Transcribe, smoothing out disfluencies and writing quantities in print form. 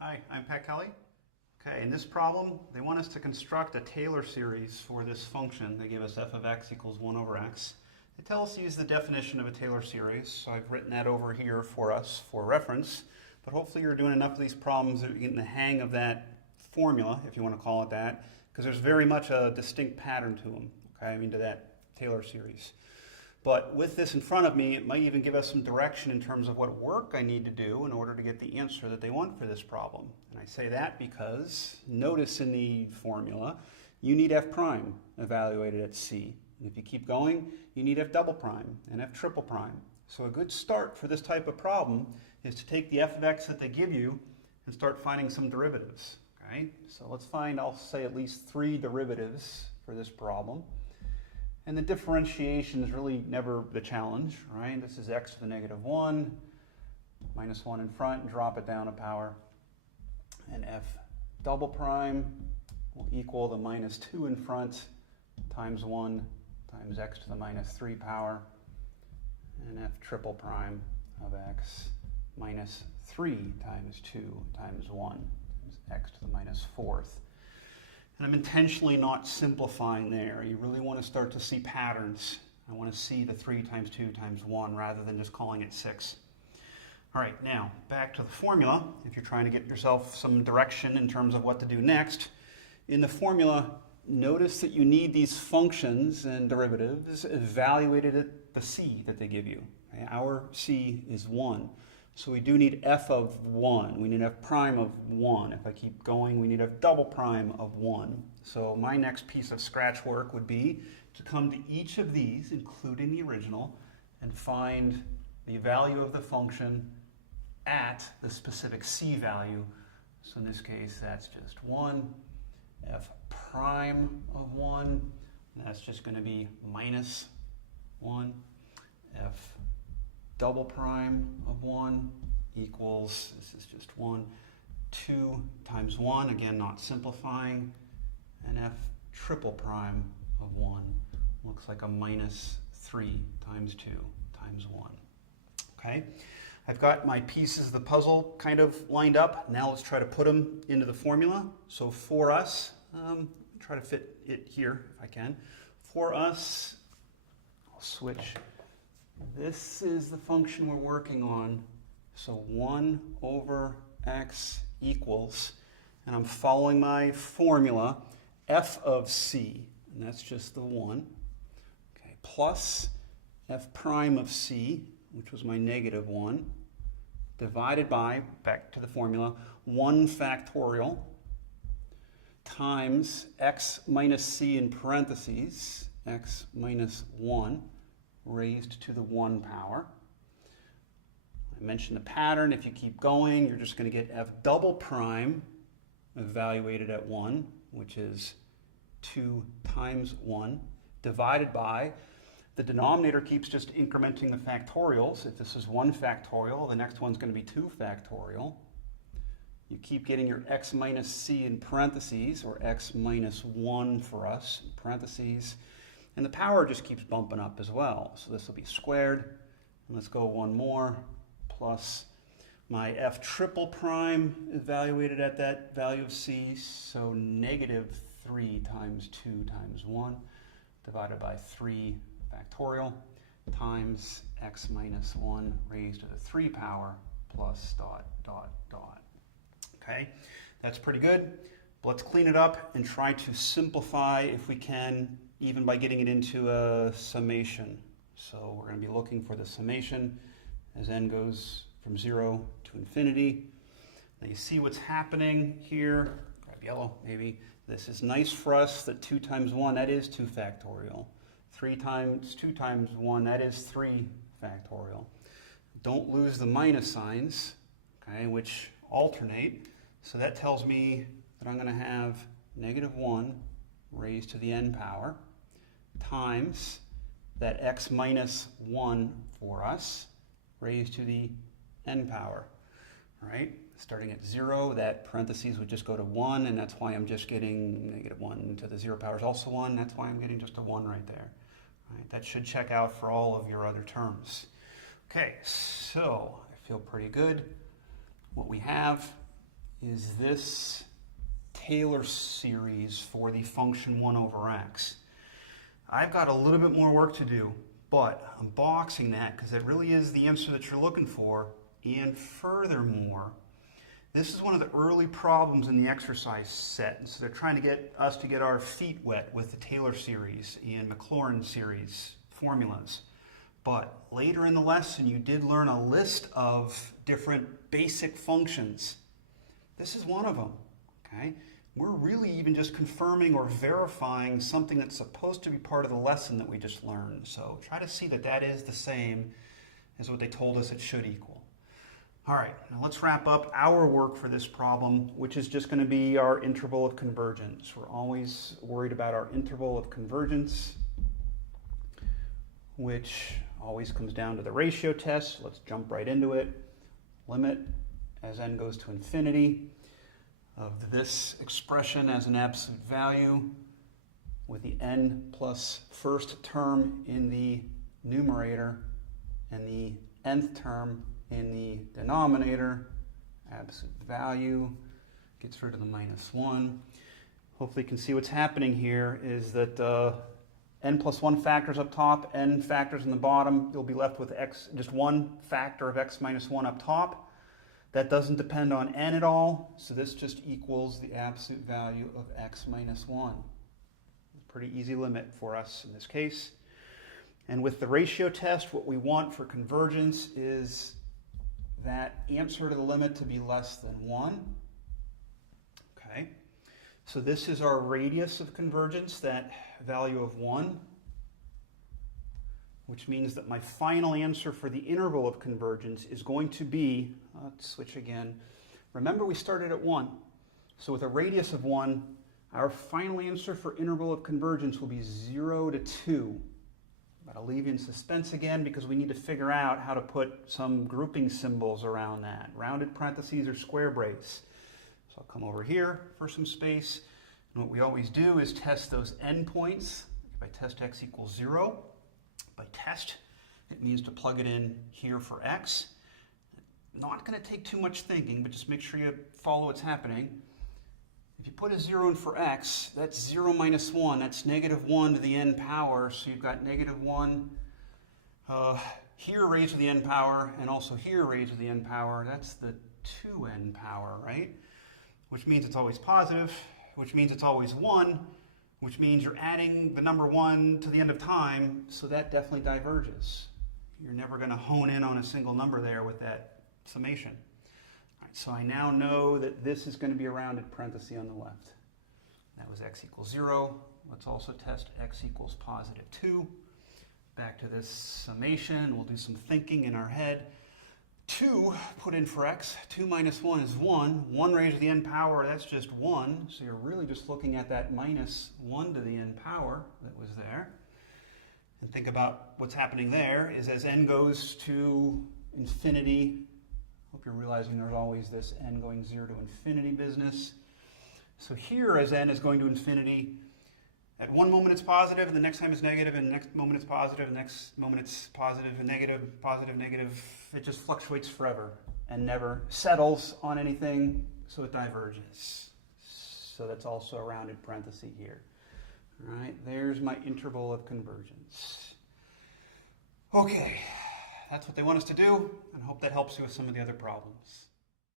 Hi, I'm Pat Kelly. Okay, in this problem, they want us to construct a Taylor series for this function. They give us f of x equals 1 over x. They tell us to use the definition of a Taylor series, so I've written that over here for us for reference. But hopefully you're doing enough of these problems that you're getting the hang of that formula, if you want to call it that, because there's very much a distinct pattern to them, okay, to that Taylor series. But with this in front of me, it might even give us some direction in terms of what work I need to do in order to get the answer that they want for this problem. And I say that because notice in the formula, you need f prime evaluated at c. And if you keep going, you need f double prime and f triple prime. So a good start for this type of problem is to take the f of x that they give you and start finding some derivatives. Okay? So let's find, I'll say, at least 3 derivatives for this problem. And the differentiation is really never the challenge, right? This is x to the negative 1, minus 1 in front, and drop it down a power. And f double prime will equal the minus 2 in front times 1 times x to the minus 3 power. And f triple prime of x minus 3 times 2 times 1 times x to the minus 4th. And I'm intentionally not simplifying there. You really want to start to see patterns. I want to see the 3 times 2 times 1 rather than just calling it 6. All right, now back to the formula. If you're trying to get yourself some direction in terms of what to do next, in the formula, notice that you need these functions and derivatives evaluated at the c that they give you. Okay, our c is 1. So we do need f of 1. We need f prime of 1. If I keep going, we need f double prime of 1. So my next piece of scratch work would be to come to each of these, including the original, and find the value of the function at the specific c value. So in this case, that's just 1. F prime of 1, that's just going to be minus 1. F double prime of 1 equals, this is just 1, 2 times 1, again not simplifying, and f triple prime of 1 looks like a minus 3 times 2 times 1. Okay, I've got my pieces of the puzzle kind of lined up. Now let's try to put them into the formula. So for us, try to fit it here if I can. For us, I'll switch. This is the function we're working on. So 1 over x equals, and I'm following my formula, f of c, and that's just the 1, okay, plus f prime of c, which was my negative 1, divided by, back to the formula, 1 factorial times x minus c in parentheses, x minus 1, raised to the 1 power. I mentioned the pattern. If you keep going, you're just going to get f double prime evaluated at 1, which is 2 times 1, divided by, the denominator keeps just incrementing the factorials. If this is 1 factorial, the next one's going to be 2 factorial. You keep getting your x minus c in parentheses, or x minus 1 for us, in parentheses. And the power just keeps bumping up as well. So this will be squared. And let's go one more, plus my f triple prime evaluated at that value of c. So negative 3 times 2 times 1 divided by 3 factorial times x minus 1 raised to the 3 power plus dot, dot, dot. Okay, that's pretty good. But let's clean it up and try to simplify if we can, even by getting it into a summation. So we're going to be looking for the summation as n goes from 0 to infinity. Now you see what's happening here. Grab yellow, maybe. This is nice for us that 2 times 1, that is 2 factorial. 3 times 2 times 1, that is 3 factorial. Don't lose the minus signs, okay, which alternate. So that tells me that I'm going to have negative 1 raised to the n power times that x minus 1 for us raised to the n power. All right, starting at 0, that parentheses would just go to 1, and that's why I'm just getting negative 1 to the 0 power is also 1. That's why I'm getting just a 1 right there. All right, that should check out for all of your other terms. Okay, so I feel pretty good. What we have is this Taylor series for the function 1 over x. I've got a little bit more work to do, but I'm boxing that because it really is the answer that you're looking for. And furthermore, this is one of the early problems in the exercise set. So they're trying to get us to get our feet wet with the Taylor series and Maclaurin series formulas. But later in the lesson, you did learn a list of different basic functions. This is one of them, okay? We're really even just confirming or verifying something that's supposed to be part of the lesson that we just learned. So try to see that that is the same as what they told us it should equal. All right, now let's wrap up our work for this problem, which is just going to be our interval of convergence. We're always worried about our interval of convergence, which always comes down to the ratio test. Let's jump right into it. Limit as n goes to infinity of this expression as an absolute value with the n plus first term in the numerator and the nth term in the denominator. Absolute value gets rid of the -1. Hopefully you can see what's happening here is that n plus 1 factors up top, n factors in the bottom. You'll be left with x, just one factor of x minus 1 up top. That doesn't depend on n at all, so this just equals the absolute value of x minus 1. Pretty easy limit for us in this case. And with the ratio test, what we want for convergence is that answer to the limit to be less than 1. Okay, so this is our radius of convergence, that value of 1, which means that my final answer for the interval of convergence is going to be, let's switch again. Remember we started at 1. So with a radius of 1, our final answer for interval of convergence will be 0 to 2. But I'll leave you in suspense again because we need to figure out how to put some grouping symbols around that. Rounded parentheses or square brace. So I'll come over here for some space. And what we always do is test those endpoints. If I test x equals 0, by test, it means to plug it in here for x. Not going to take too much thinking, but just make sure you follow what's happening. If you put a 0 in for x, that's 0 minus 1. That's -1 to the n power. So you've got -1 here raised to the n power, and also here raised to the n power. That's the 2n power, right? Which means it's always positive, which means it's always 1, which means you're adding the number 1 to the end of time, so that definitely diverges. You're never going to hone in on a single number there with that summation. All right, so I now know that this is going to be a rounded parenthesis on the left. That was x equals 0. Let's also test x equals +2. Back to this summation. We'll do some thinking in our head. 2 put in for x. 2 minus 1 is 1. 1 raised to the n power, that's just 1. So you're really just looking at that -1 to the n power that was there. And think about what's happening there is as n goes to infinity, hope you're realizing there's always this n going 0 to infinity business. So here as n is going to infinity, at one moment it's positive, and the next time it's negative, and the next moment it's positive, and the next moment it's positive, and negative, positive, negative. It just fluctuates forever and never settles on anything, so it diverges. So that's also a rounded parenthesis here. All right, there's my interval of convergence. Okay, that's what they want us to do, and I hope that helps you with some of the other problems.